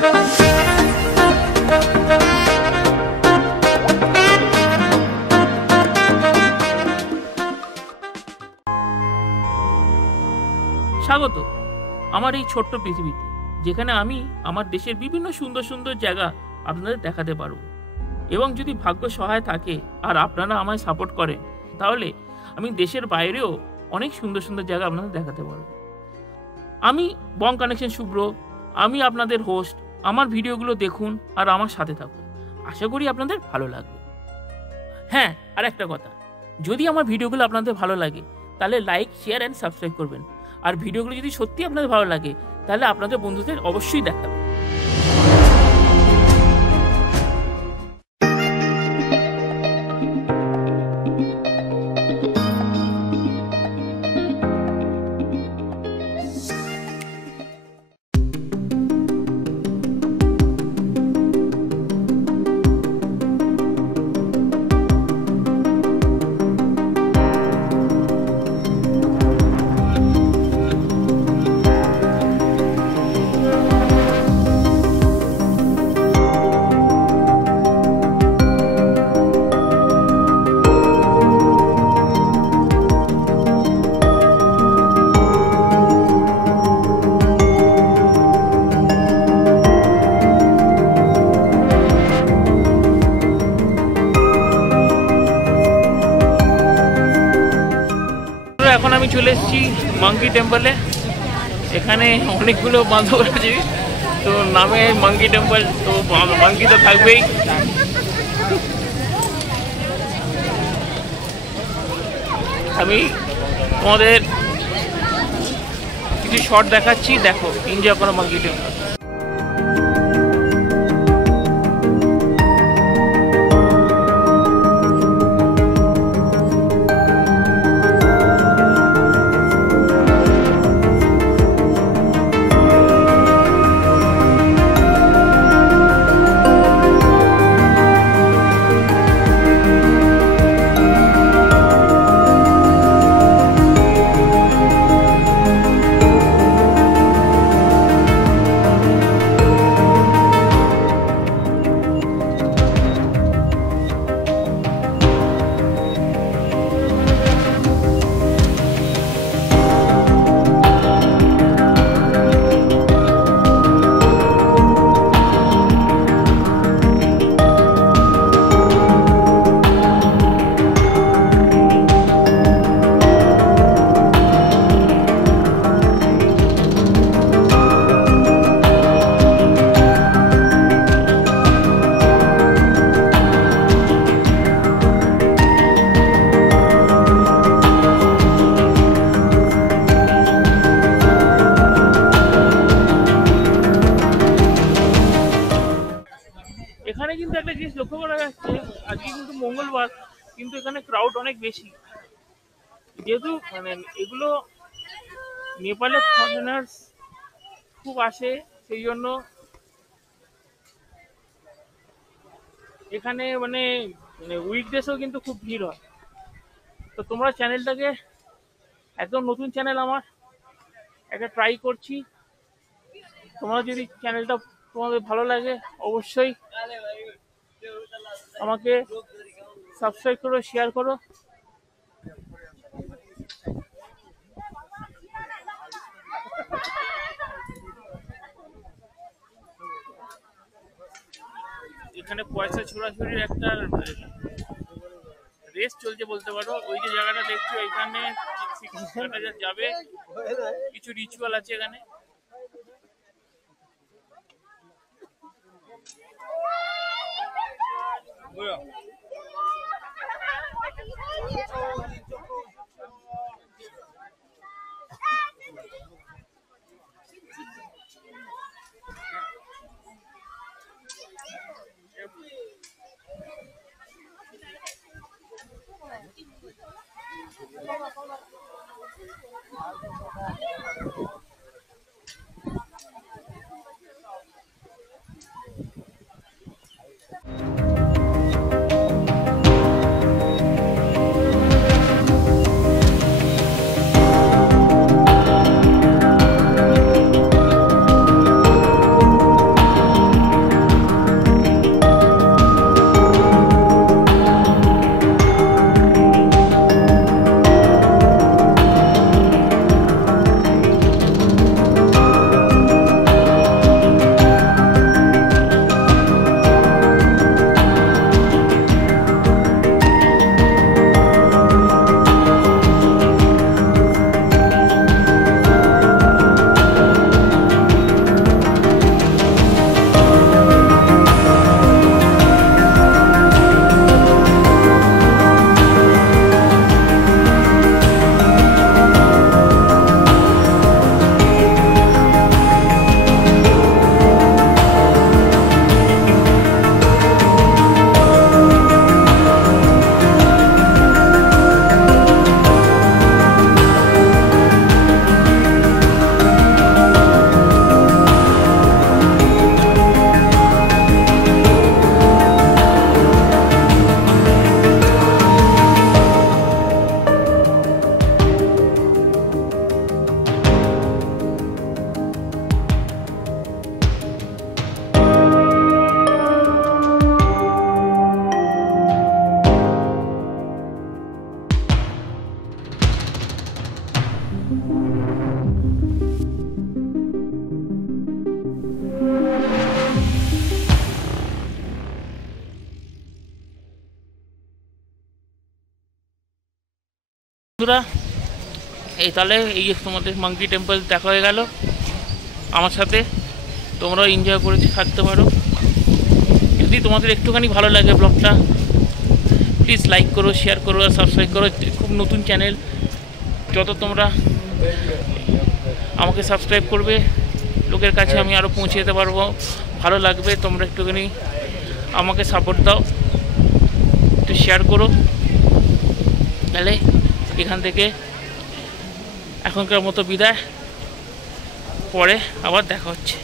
স্বাগত আমার এই ছোট্ট পৃথিবীতে, যেখানে আমি আমার দেশের বিভিন্ন সুন্দর সুন্দর জায়গা আপনাদের দেখাতে পারবো। এবং যদি ভাগ্য সহায় থাকে আর আপনারা আমায় সাপোর্ট করেন, তাহলে আমি দেশের বাইরেও অনেক সুন্দর সুন্দর জায়গা আপনাদের দেখাতে পারবো। আমি বং কানেকশন শুভ্র, আমি আপনাদের হোস্ট। আমার ভিডিওগুলো দেখুন আর আমার সাথে থাকুন, আশা করি আপনাদের ভালো লাগবে। হ্যাঁ, আর একটা কথা, যদি আমার ভিডিওগুলো আপনাদের ভালো লাগে তাহলে লাইক, শেয়ার অ্যান্ড সাবস্ক্রাইব করবেন। আর ভিডিওগুলো যদি সত্যি আপনাদের ভালো লাগে তাহলে আপনাদের বন্ধুদের অবশ্যই দেখাবেন। এখন আমি চলে এসেছি মাঙ্কি টেম্পলে। এখানে অনেকগুলো বাঁধব আছে, তো নামে মাঙ্কি টেম্পল, তো মাঙ্কি তো থাকবেই। আমি তোমাদের কিছু শর্ট দেখাচ্ছি, দেখো, এনজয় করো মাঙ্কি টেম্পল। এখানে কিন্তু একটা জিনিস লক্ষ্য করা যাচ্ছে, আজকে কিন্তু মঙ্গলবার, কিন্তু এখানে ক্রাউড অনেক বেশি। যেহেতু মানে এগুলো নেপালের ফরেনার্স খুব আসে, সেই জন্য এখানে মানে উইকডেসেও কিন্তু খুব ভিড় হয়। তো তোমরা চ্যানেলটাকে, একদম নতুন চ্যানেল আমার, একটা ট্রাই করছি। তোমরা যদি চ্যানেলটা তোমাদের ভালো লাগে অবশ্যই আমাকে সাবস্ক্রাইব করো, শেয়ার করো। এখানে পয়সা ছোড়াছুড়ির একটা রেস চলছে বলতে পারো। ওই যে জায়গাটা দেখছো, এখানে যাবে, কিছু রিচুয়াল আছে এখানে। বন্ধুরা, এই তাহলে এই তোমাদের মাঙ্কি টেম্পল দেখা হয়ে গেল আমার সাথে। তোমরাও এনজয় করে থাকতে পারো। যদি তোমাদের একটুখানি ভালো লাগে ব্লগটা, প্লিজ লাইক করো, শেয়ার করো আর সাবস্ক্রাইব করো। খুব নতুন চ্যানেল, যত তোমরা আমাকে সাবস্ক্রাইব করবে লোকের কাছে আমি আরও পৌঁছে যেতে পারবো, ভালো লাগবে। তোমরা একটুখানি আমাকে সাপোর্ট দাও, একটু শেয়ার করো। তাহলে এখান থেকে এখনকার মতো বিদায়, পরে আবার দেখা হচ্ছে।